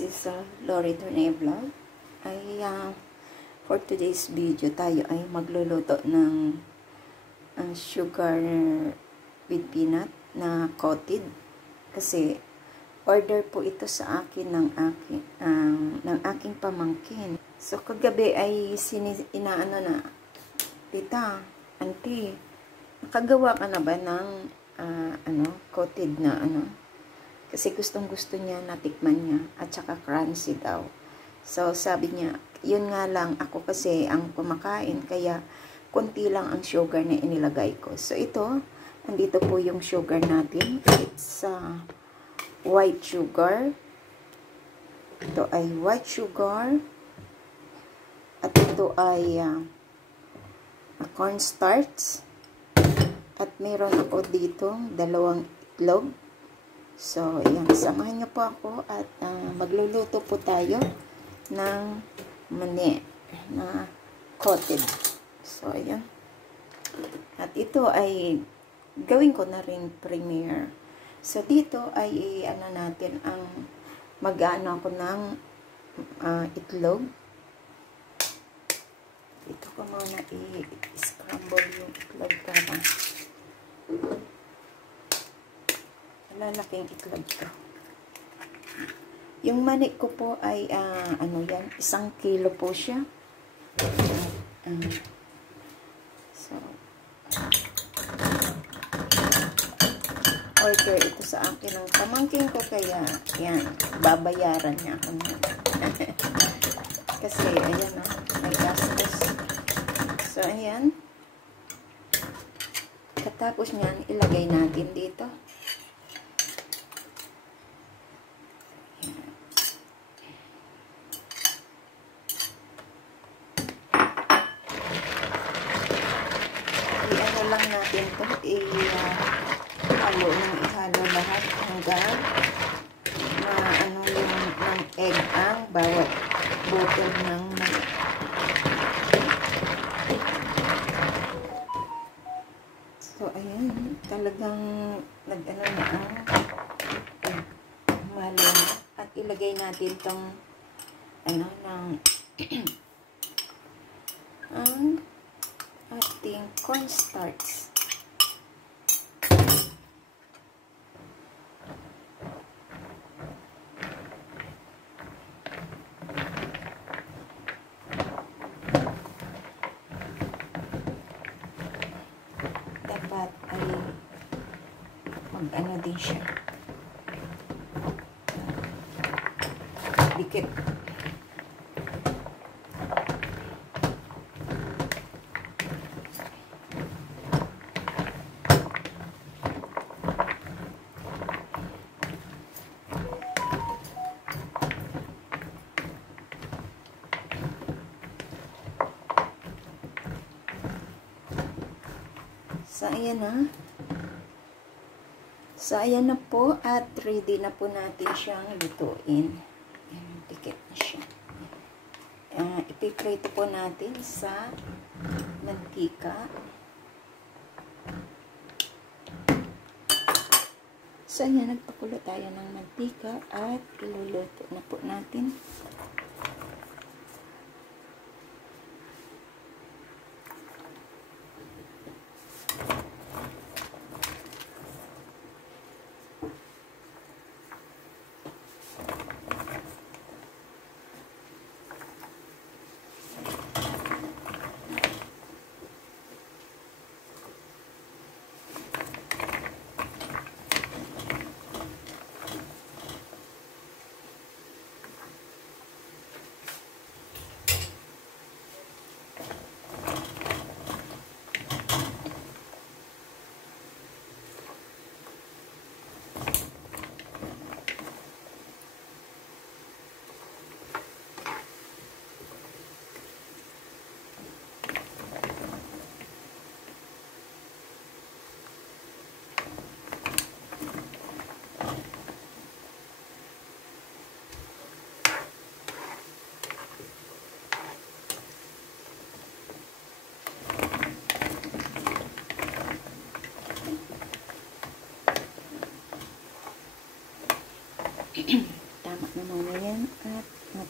This is Lori Tornay Vlog. For today's video, tayo ay magluluto ng sugar with peanut na coated. Kasi order po ito sa akin ng aking pamangkin. So kagabi ay inaano na, tita, auntie, nakagawa ka na ba ng coated na Kasi gustong-gusto niya, natikman niya, at saka crunchy daw. So, sabi niya, yun nga lang, ako kasi ang kumakain, kaya konti lang ang sugar na inilagay ko. So, ito, andito po yung sugar natin. It's white sugar. Ito ay white sugar. At ito ay cornstarch. At meron ako dito, 2 itlog. So, ayan, samahan niyo po ako at magluluto po tayo ng mani na coated. So, ayan. At ito ay gawin ko na rin premiere. So, dito ay natin ang mag-ano ako ng itlog. Ito ko muna i-scramble yung itlog para lalaking itlog ko. Yung mani ko po ay yan, 1 kilo po siya. So order ito sa akin ng pamangkin ko, kaya yan, babayaran niya ako na. Kasi ayan may gastos. So ayan, katapos niyan ilagay natin dito. Lang natin ito, ihalo lahat hanggang yung ng egg ang bawat bottle ng mani. So, ayan, talagang nag-ano na malo na. At ilagay natin itong ang ating cornstarch. Dapat ay mag-ano din siya. Dikit. So, ayan na. So, ayan na po at ready na po natin siyang lutuin. Ayan, dikit na siya. Ipiprito po natin sa mantika. So, ayan, nagpakulo tayo ng mantika at iluluto na po natin.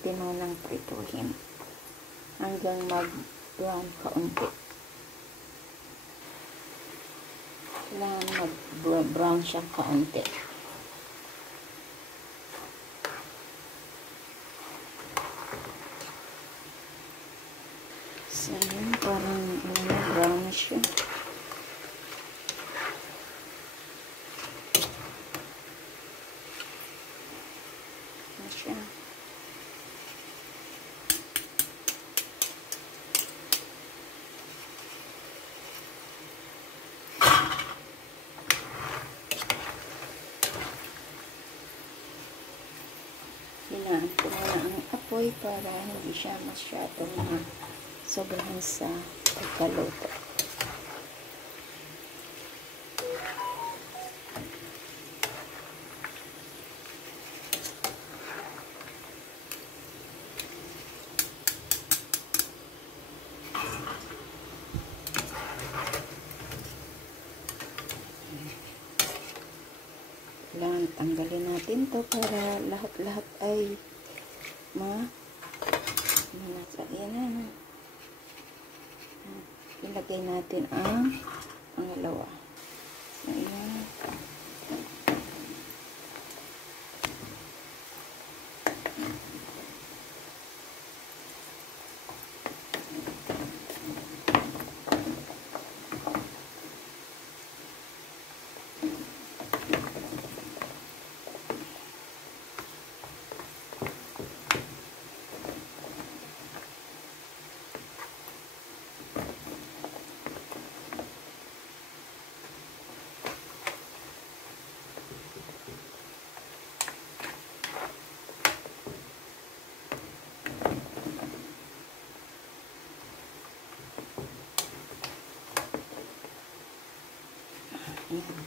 natin munang prituhin hanggang mag-brown kaunti. Kailangan mag-brown siya kaunti. So, yun, parang brown na siya. Hinaan ko muna ang apoy para hindi siya masyadong sobrahan sa pagkaluto. Kailangan tanggalin natin to para lahat-lahat ay nasa iyan. Ilagay natin ang pangalawa. So, ayan.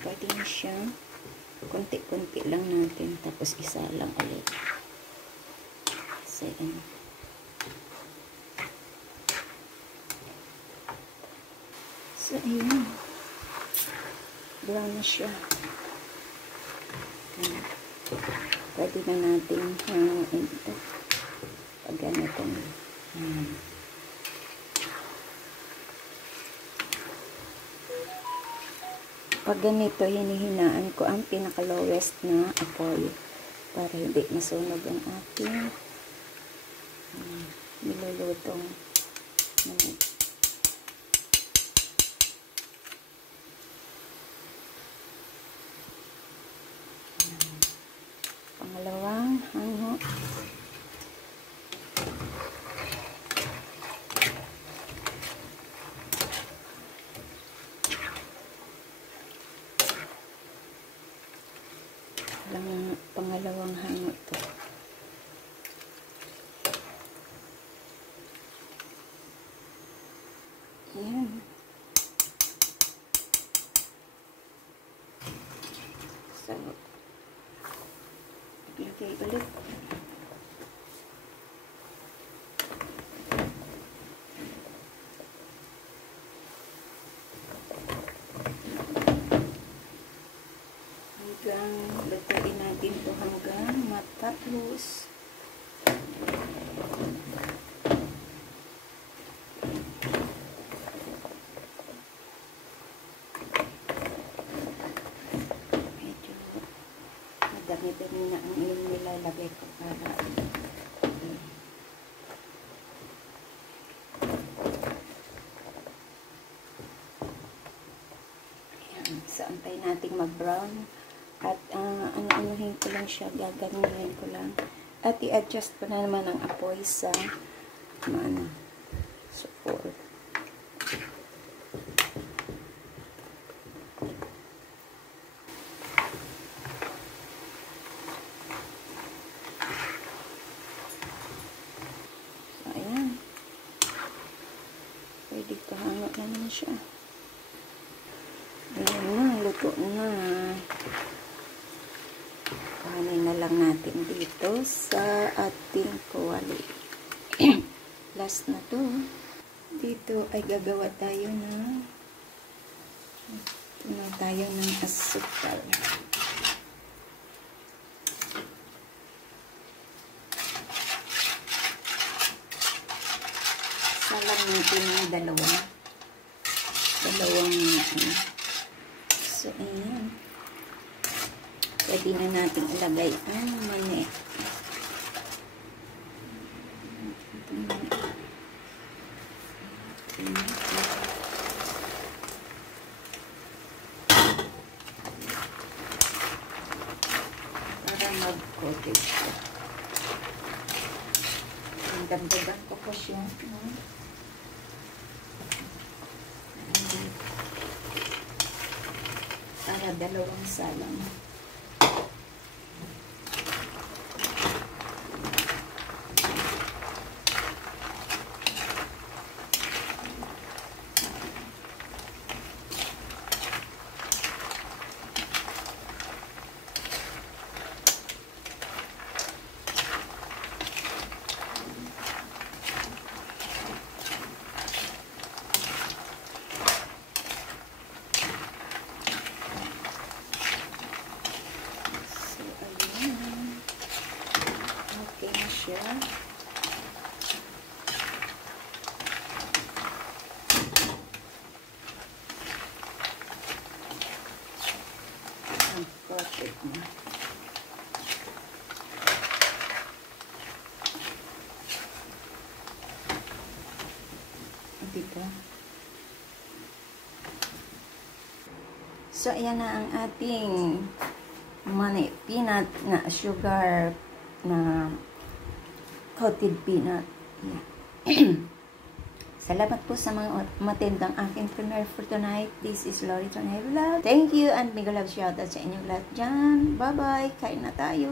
Pwede na siya. Kunti-kunti lang natin. Tapos isa lang ulit. So, ayan. So, ayan. Brown na siya. Ayan. Pwede na natin hanguin ito. Pag ganito na. Ayan. Pag ganito, hinihinaan ko ang pinaka-lowest na apoy para hindi masunog ang ating nilulutong manok. Pangalawang hango. Pangalawang hango ito. Ayan. So, iglagay ulit. Lutuin natin ito hanggang matapos. Medyo madami-dami na ang nilalagay ko para ayan. So, antay natin mag-brown. At ano-anuhin ko lang siya, gaganyahin ko lang. At i-adjust ko na naman ang apoy sa support. So, ayan. Pwede kahango naman siya. Ayan na, luto na. Kuhanin na lang natin dito sa ating kawali. Last na to. Dito ay gagawa tayo ng asukal. Salang natin ng dalawang so ayan, pwede na natin ilagay ang mani. Para mag-cottage siya. Ang dagdagan ko po siya. Para dalawang salang. Siya. Ang perfect na. Dito. So, ayan na ang ating mani peanut na sugar na coated peanut. Yeah. Salamat po sa mga matindang aking premiere for tonight. This is Lori Tonay Vlog. Thank you and mega love shoutout sa inyong lahat dyan. Bye-bye. Kain na tayo.